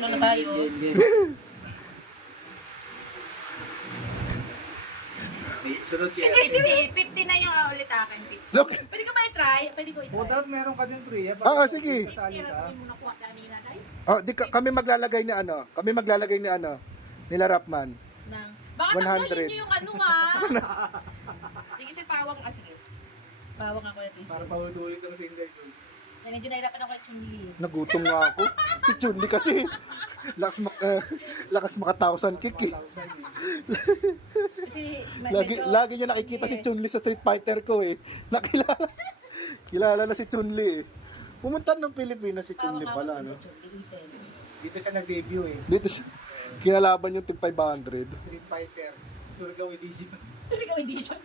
Ulo na tayo. Sunod siya. Sige, 50 na yung ulit akin. 50. Look. Pwede ka ba i-try? Pwede ko i-try. O, dapat meron ka din, Priya. Oo, sige. Kasali ka. Kami maglalagay ni ano. Kami maglalagay ni ano. Nila Rapman. Baka 100. tanggalin niyo yung ano ha. Sige, si Pawang. Sige. Pawang ako na Para pahutuloy ka sa Inday. Yan, medyo nahirapan ako kay Chun-Li. Nagutom nga ako. Si Chun-Li kasi. Lakas maka 1,000 kick eh. Kasi Lagi niya nakikita si Chun-Li sa Street Fighter ko eh. Nakilala. Kilala na si Chun-Li eh. Pumunta ng Pilipinas si Chun-Li pala, no? Dito siya nag-debut eh. Dito siya. Kinalaban yung Team 500. Street Fighter. Surgaw Edition. Sorry ka, edition.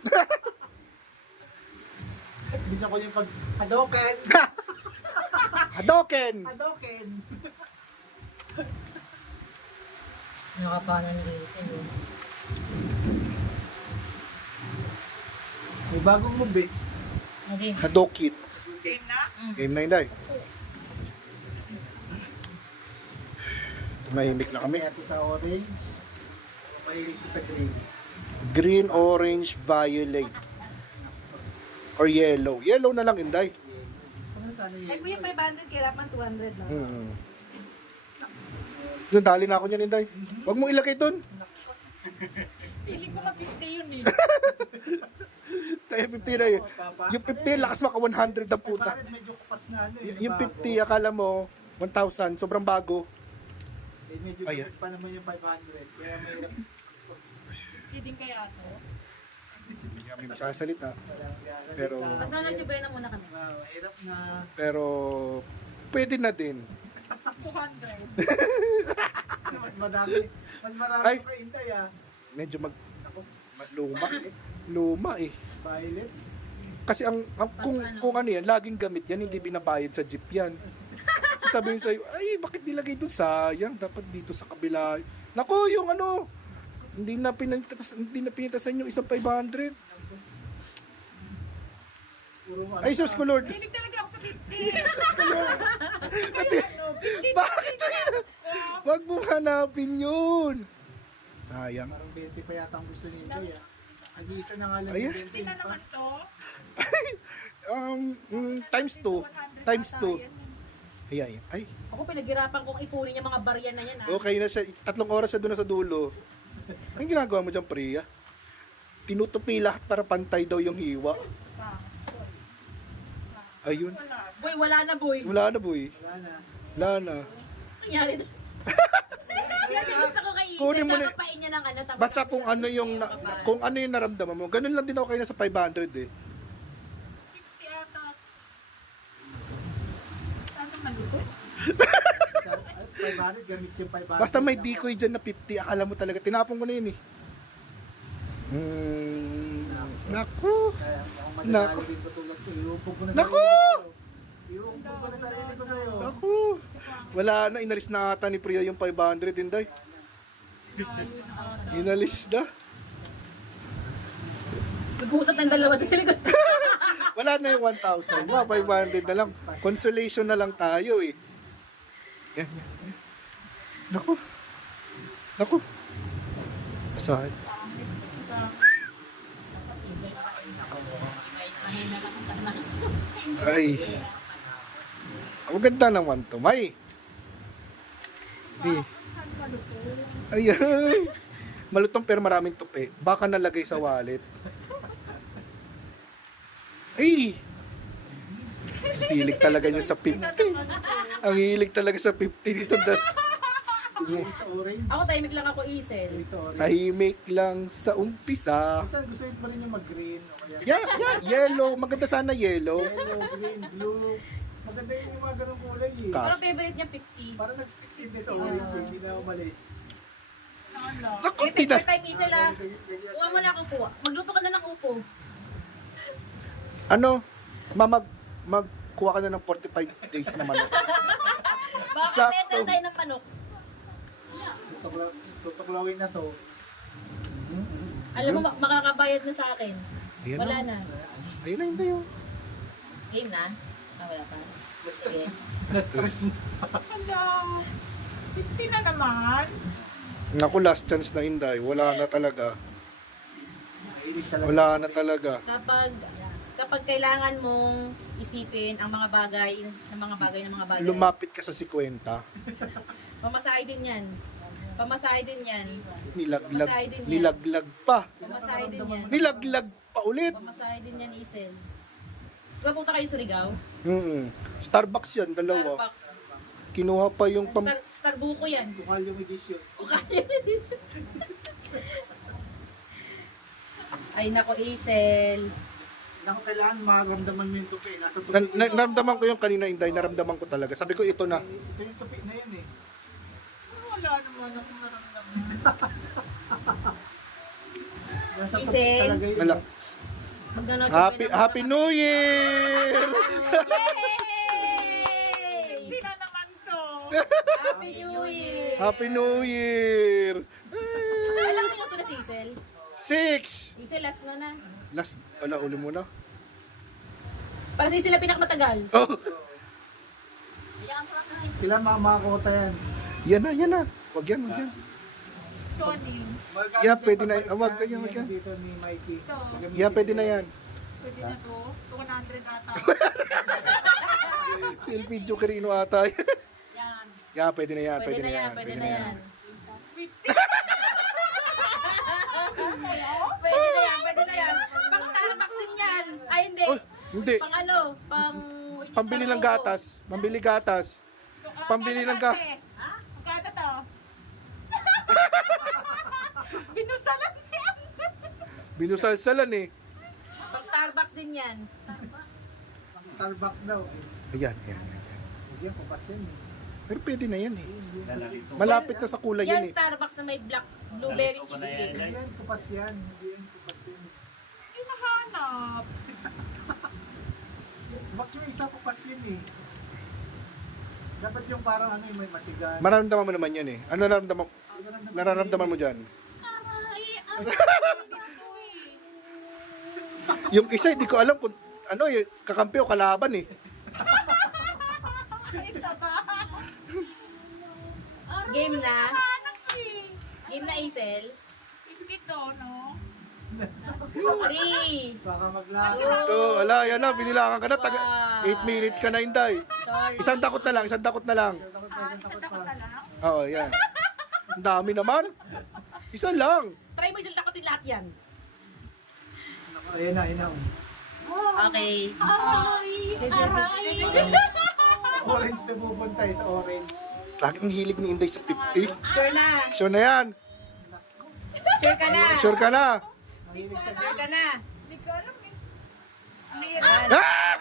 Bisa ko yung pag... Hadoken! Hadoken! Hadoken! Nakapanan ni Jason. May bagong move eh. Okay. Hadokit. Game na? Game na Inday. Mahimik na kami. Kami ito sa orange. Mahilig ito sa green. Green, orange, violet. Or yellow. Yellow na lang, Inday. Ano sana Ay, yun? kuya, 500, kailangan 200, no? Hmm. Doon, dali na ako niyan, Inday. Huwag mo ilagay doon. Feeling ko ma-50 yun eh. Tayo 50 na yun. Yung 50, lakas maka 100 ang puta. Bakit medyo kupas na ano eh. Yung bago. 50, akala mo, 1,000. Sobrang bago. Eh, medyo Ayan. pa naman yung 500. Kaya may... Kidding kaya ako. Hindi kami masasalita. Pero- Pagkano si Brenna muna kami? Mahirap na... Pero, pwede na din. 200. Mas madami. Mas marami Ay. pa Inday ah. Medyo luma. Luma eh. Violet. Kasi kung ano yan, laging gamit yan, hindi binabayad sa jeep yan. Sasabihin sa'yo, ay, bakit nilagay doon? Sayang, dapat dito sa kabila. Nako, yung ano, hindi na pinitasan yung isang 500. Puro ano. Ay, sus ko Lord. Hilig talaga ako sa 50. Bakit yun? Wag mo hanapin yun. Sayang. Parang 20 pa yata ang gusto ni Inday ah. Nag-iisa na nga lang Ayan. yung 20 Hindi na pa. naman to. Times 2. Times 2. Ayan, ayan. Ay, Ako pinaghirapan kong ipunin yung mga barya na yan. okay na siya. 3 oras siya doon na sa dulo. Anong ginagawa mo dyan, Priya? Tinutupi lahat para pantay daw yung hiwa. Ayun. Boy, wala na boy. Wala na, boy. Wala na. Wala na. Nangyari doon. Yan yung gusto ko kay Isa. Kunin mo na- Kakapain niya ng ano. Tapos Basta kung ano yung kung ano yung naramdaman mo. Ganun lang din ako kayo sa 500 eh. 50 ata. Saan naman dito? 500, gamit yung 500. Basta may decoy dyan na 50, akala mo talaga. Tinapon ko na yun eh. Naku. Kaya ako Naku. madadali rin ko tulad ko. Iumpog ko na Naku! Iumpog ko na sarili ko sa'yo. Naku. Wala na, inalis na ata ni Priya yung 500, Inday. Inalis na. Nag-uusap ng dalawa doon sa likod. Wala na yung 1,000. Mga 500 na lang. Consolation na lang tayo eh. Yan, yan, yan. Naku. Naku. Asahan. Ay. Ang ganda naman to, May. Di. Ayan. Malutong pero maraming tupi. Baka nalagay sa wallet. Ay! Hilig talaga niya sa 50. Ang hilig talaga sa 50 dito. Sa orange. Ako tahimik lang ako Isel. Sa orange. Tahimik lang sa umpisa. Minsan gusto mo pa rin yung mag-green. O kaya Yeah, yellow. Maganda sana yellow. yellow, green, blue. Maganda yun yung mga ganong kulay eh. Ka- Pero favorite niya 50. Parang nag-stick din sa orange eh. Hindi na umalis. Naku, Sige, take tita. your time Isel ah. Kuha mo na ako po. Magluto ka na ng upo. Ano? Magkuha ka na ng 45 days na manok. Baka Sakto. metal tayo ng manok. Tutuklawin na to. Alam mo, makakabayad na sa akin. Ayan Wala na. na. Ayun na, hindi yun. Game na? Ah, wala pa. Sige. Na-stress na. 50 na naman. Naku, last chance na Inday. Wala na talaga. Mainit talaga. Wala na talaga. Kapag kailangan mong isipin ang mga bagay, Lumapit ka sa 50. Pamasahe din yan. Pamasahe din yan. Nilaglag. Pamasahe din yan. Nilaglag pa. Pamasahe din yan. Nilaglag pa ulit. Pamasahe din yan, Isel. Diba punta kayo Surigao? Starbucks yan, dalawa. Starbucks. Kinuha pa yung pam... Starbuco yan. Tukal yung edisyon. Ay nako, Isel. Naku, kailangan maramdaman mo yung tupi. Nasa tupi. Naramdaman ko yung kanina, Inday. Naramdaman ko talaga. Sabi ko, ito na. Ito yung tupi na yan eh. Wala naman akong naramdaman. Nasa tupi Isel. talaga yun. Wala. Magdanood Happy New Year! Yay! Hindi na naman to. Happy New Year! Happy New Year! Ilang minuto na si Isel? 6! Isel, last na na. Last, wala, uli mo na. Para si Isel na pinakamatagal. Oh, Kailan makakota yan? yan na. Wag yan. Tony. Yeah, pwede na. Wag yan. Dito ni Mikey. Yeah, pwede na yan. Pwede na to. 200 ata. Selfie Jokerino ata. Yan. Yeah, pwede na yan. Pwede na yan. Pwede na yan. Pwede na yan. Pang Starbucks din yan. Ay, hindi. Oh, hindi. Pang ano? Pambili ng gatas. Pambili gatas. Pambili ng Ha? Magkano to? Binusalan siya. Binusal-salan eh. Pang Starbucks din yan. Starbucks daw. Ayan. Yan, kupas yan eh. Pero pwede na yan eh. Malapit na sa kulay Yan yan eh. Starbucks na may black blueberry cheesecake. Hindi yan, kupas yan. Hindi yan, kupas yan. Hindi mahanap. Bakit yung isa kupas yun eh? Dapat yung parang ano yung may matigas. Mararamdaman mo naman yan eh. Ano nararamdaman mo dyan? Yung isa, hindi ko alam kung ano eh, kakampi o kalaban eh. Game na. Game na, Isel. Ito, no? 3. Baka maglaro. Ito, ala, yan na, binilangan ka na. 8 minutes ka na, Inday. Sorry. Isang takot na lang. Takot pa. Oo, yan. Ang dami naman. Isa lang. Try mo, Isel, takotin lahat yan. Ayan na. Okay. Sa orange na pupunta eh, sa orange. Lagi ang hilig ni Inday sa 50. Sure na. Sure na yan. Sure ka na. Sure ka na. Mahilig sa Sure ka na. Hindi ko alam eh. Yan. Ah!